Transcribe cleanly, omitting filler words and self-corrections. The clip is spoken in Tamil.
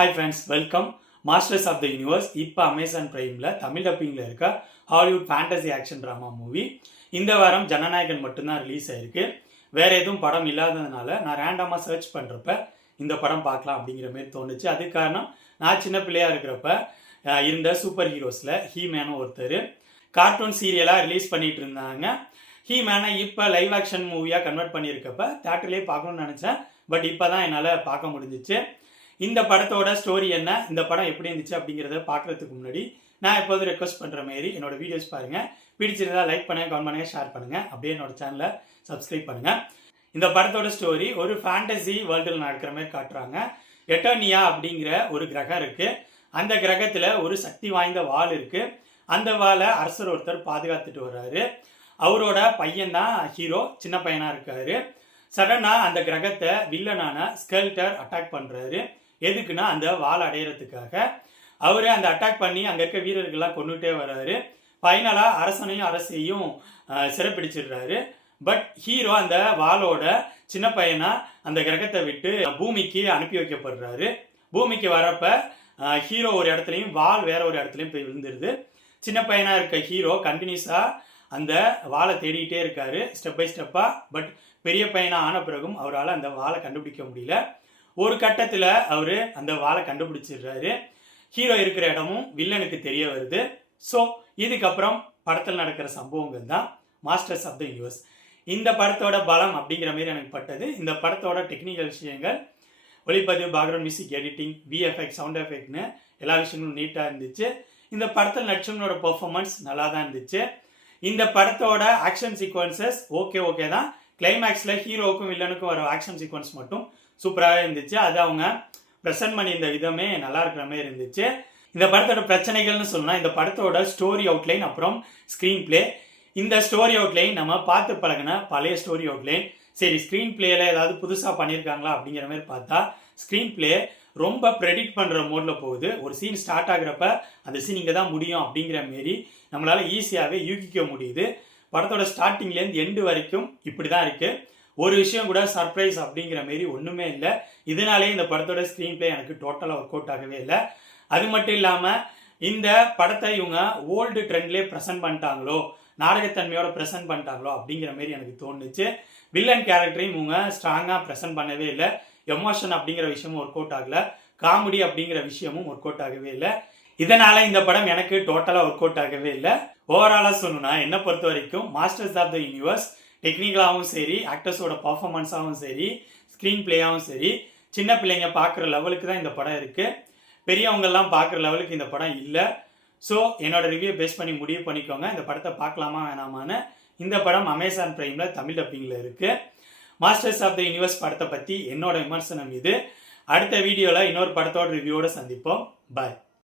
Hi friends, welcome. Masters of the universe இப்போ அமேசான் பிரைமில் தமிழ் டப்பிங்கில் இருக்க Hollywood fantasy action drama movie இந்த வாரம் ஜனநாயகன் மட்டும்தான் ரிலீஸ் ஆயிருக்கு. வேறு எதுவும் படம் இல்லாததுனால நான் ரேண்டமாக சர்ச் பண்ணுறப்ப இந்த படம் பார்க்கலாம் அப்படிங்கிற மாதிரி தோணுச்சு. அதுக்கு காரணம், நான் சின்ன பிள்ளையாக இருக்கிறப்ப இருந்த சூப்பர் ஹீரோஸில் ஹீமேனும் ஒருத்தர். கார்ட்டூன் சீரியலாக ரிலீஸ் பண்ணிட்டு இருந்தாங்க. ஹீமேனை இப்போ லைவ் ஆக்ஷன் மூவியாக கன்வெர்ட் பண்ணியிருக்கப்ப தேட்டர்லேயே பார்க்கணும்னு நினச்சேன். பட் இப்போ தான் என்னால் பார்க்க முடிஞ்சிச்சு. இந்த படத்தோட ஸ்டோரி என்ன, இந்த படம் எப்படி இருந்துச்சு அப்படிங்கிறத பார்க்குறதுக்கு முன்னாடி நான் எப்போது ரெக்வஸ்ட் பண்ணுற மாரி என்னோட வீடியோஸ் பாருங்கள். பிடிச்சிருந்தா லைக் பண்ணுங்கள், கமெண்ட் பண்ணுங்கள், ஷேர் பண்ணுங்கள். அப்படியே என்னோட சேனலை சப்ஸ்கிரைப் பண்ணுங்கள். இந்த படத்தோட ஸ்டோரி ஒரு ஃபேண்டசி வேர்ல்டில் நடக்கிற மாதிரி காட்டுறாங்க. எட்டர்னியா அப்படிங்கிற ஒரு கிரகம் இருக்குது. அந்த கிரகத்தில் ஒரு சக்தி வாய்ந்த வாள் இருக்குது. அந்த வாளை அரசர் ஒருத்தர் பாதுகாத்துட்டு வர்றாரு. அவரோட பையன் தான் ஹீரோ, சின்ன பையனாக இருக்காரு. சடனாக அந்த கிரகத்தை வில்லனான ஸ்கெல்டர் அட்டாக் பண்ணுறாரு. எதுக்குன்னா அந்த வாள் அடையிறதுக்காக. அவரு அந்த அட்டாக் பண்ணி அங்கே இருக்க வீரர்கள்லாம் கொண்டுகிட்டே வர்றாரு. ஃபைனலாக அரசனையும் அரசியையும் சிறைப்பிடிச்சிடுறாரு. பட் ஹீரோ அந்த வாளோட சின்ன பையனா அந்த கிரகத்தை விட்டு பூமிக்கு அனுப்பி வைக்கப்படுறாரு. பூமிக்கு வரப்ப ஹீரோ ஒரு இடத்துலையும் வாள் வேற ஒரு இடத்துலையும் போய் விழுந்துருது. சின்ன பையனா இருக்க ஹீரோ கண்டினியூஸாக அந்த வாளை தேடிக்கிட்டே இருக்காரு, ஸ்டெப் பை ஸ்டெப்பாக. பட் பெரிய பையனாக ஆன பிறகும் அவரால் அந்த வாளை கண்டுபிடிக்க முடியல. ஒரு கட்டத்தில் அவர் அந்த வாளை கண்டுபிடிச்சிடுறாரு. ஹீரோ இருக்கிற இடமும் வில்லனுக்கு தெரிய வருது. ஸோ இதுக்கப்புறம் படத்தில் நடக்கிற சம்பவங்கள் தான் மாஸ்டர்ஸ் ஆஃப் த யூனிவர்ஸ். இந்த படத்தோட பலம் அப்படிங்கிற மாதிரி எனக்கு பட்டது. இந்த படத்தோட டெக்னிக்கல் விஷயங்கள், ஒளிப்பதிவு, background music, editing, VFX, sound எஃபெக்ட்னு எல்லா விஷயங்களும் நீட்டாக இருந்துச்சு. இந்த படத்தில் நடிச்சவங்களோட பெர்ஃபார்மன்ஸ் நல்லா தான் இருந்துச்சு. இந்த படத்தோட ஆக்ஷன் சீக்வன்சஸ் ஓகே தான். கிளைமேக்ஸில் ஹீரோவுக்கும் வில்லனுக்கும் வர ஆக்ஷன் சீக்வன்ஸ் மட்டும் சூப்பராகவே இருந்துச்சு. அது அவங்க ப்ரெசென்ட் பண்ணியிருந்த விதமே நல்லா இருக்கிற மாதிரி இருந்துச்சு. இந்த படத்தோட பிரச்சனைகள்னு சொன்னால், இந்த படத்தோட ஸ்டோரி அவுட்லைன் அப்புறம் ஸ்க்ரீன் பிளே. இந்த ஸ்டோரி அவுட்லைன் நம்ம பார்த்து பழகின பழைய ஸ்டோரி அவுட்லைன். சரி, ஸ்க்ரீன் பிளேயில் ஏதாவது புதுசாக பண்ணியிருக்காங்களா அப்படிங்கிற மாதிரி பார்த்தா, ஸ்க்ரீன் பிளே ரொம்ப ப்ரெடிக்ட் பண்ணுற மோடில் போகுது. ஒரு சீன் ஸ்டார்ட் ஆகிறப்ப அந்த சீன் இங்கே தான் முடியும் அப்படிங்கிற மாரி நம்மளால் ஈஸியாகவே யூகிக்க முடியுது. படத்தோட ஸ்டார்டிங்லேருந்து எண்டு வரைக்கும் இப்படி தான் இருக்குது. ஒரு விஷயம் கூட சர்ப்ரைஸ் அப்படிங்கிற மாரி ஒன்றுமே இல்லை. இதனாலே இந்த படத்தோட ஸ்க்ரீன் பிளே எனக்கு டோட்டலாக ஒர்க் அவுட் ஆகவே இல்லை. அது மட்டும் இல்லாமல் இந்த படத்தை இவங்க ஓல்டு ட்ரெண்ட்லேயே ப்ரெசென்ட் பண்ணிட்டாங்களோ, நாடகத்தன்மையோட ப்ரெசென்ட் பண்ணிட்டாங்களோ அப்படிங்கிற மாரி எனக்கு தோணுச்சு. வில்லன் கேரக்டரையும் இவங்க ஸ்ட்ராங்காக ப்ரெசென்ட் பண்ணவே இல்லை. எமோஷன் அப்படிங்கிற விஷயமும் ஒர்க் அவுட் ஆகலை. காமெடி அப்படிங்கிற விஷயமும் ஒர்க் அவுட் ஆகவே இல்லை. இதனால இந்த படம் எனக்கு டோட்டலாக ஒர்க் அவுட் ஆகவே இல்லை. ஓவராலாக சொல்லணும்னா, என்னை பொறுத்த வரைக்கும் மாஸ்டர்ஸ் ஆஃப் த யூனிவர்ஸ் டெக்னிக்கலாகவும் சரி, ஆக்டர்ஸோட பர்ஃபார்மன்ஸாகவும் சரி, ஸ்க்ரீன் பிளேயாகவும் சரி, சின்ன பிள்ளைங்க பார்க்குற லெவலுக்கு தான் இந்த படம் இருக்குது. பெரியவங்கெல்லாம் பார்க்குற லெவலுக்கு இந்த படம் இல்லை. ஸோ என்னோட ரிவ்யூ பேஸ் பண்ணி முடிவு பண்ணிக்கோங்க, இந்த படத்தை பார்க்கலாமா வேணாமான்னு. இந்த படம் அமேசான் பிரைமில் தமிழ் டப்பிங்கில் இருக்குது. மாஸ்டர்ஸ் ஆஃப் த யூனிவர்ஸ் படத்தை பற்றி என்னோட விமர்சனம் இது. அடுத்த வீடியோவில் இன்னொரு படத்தோட ரிவ்யூவோடு சந்திப்போம். பாய்.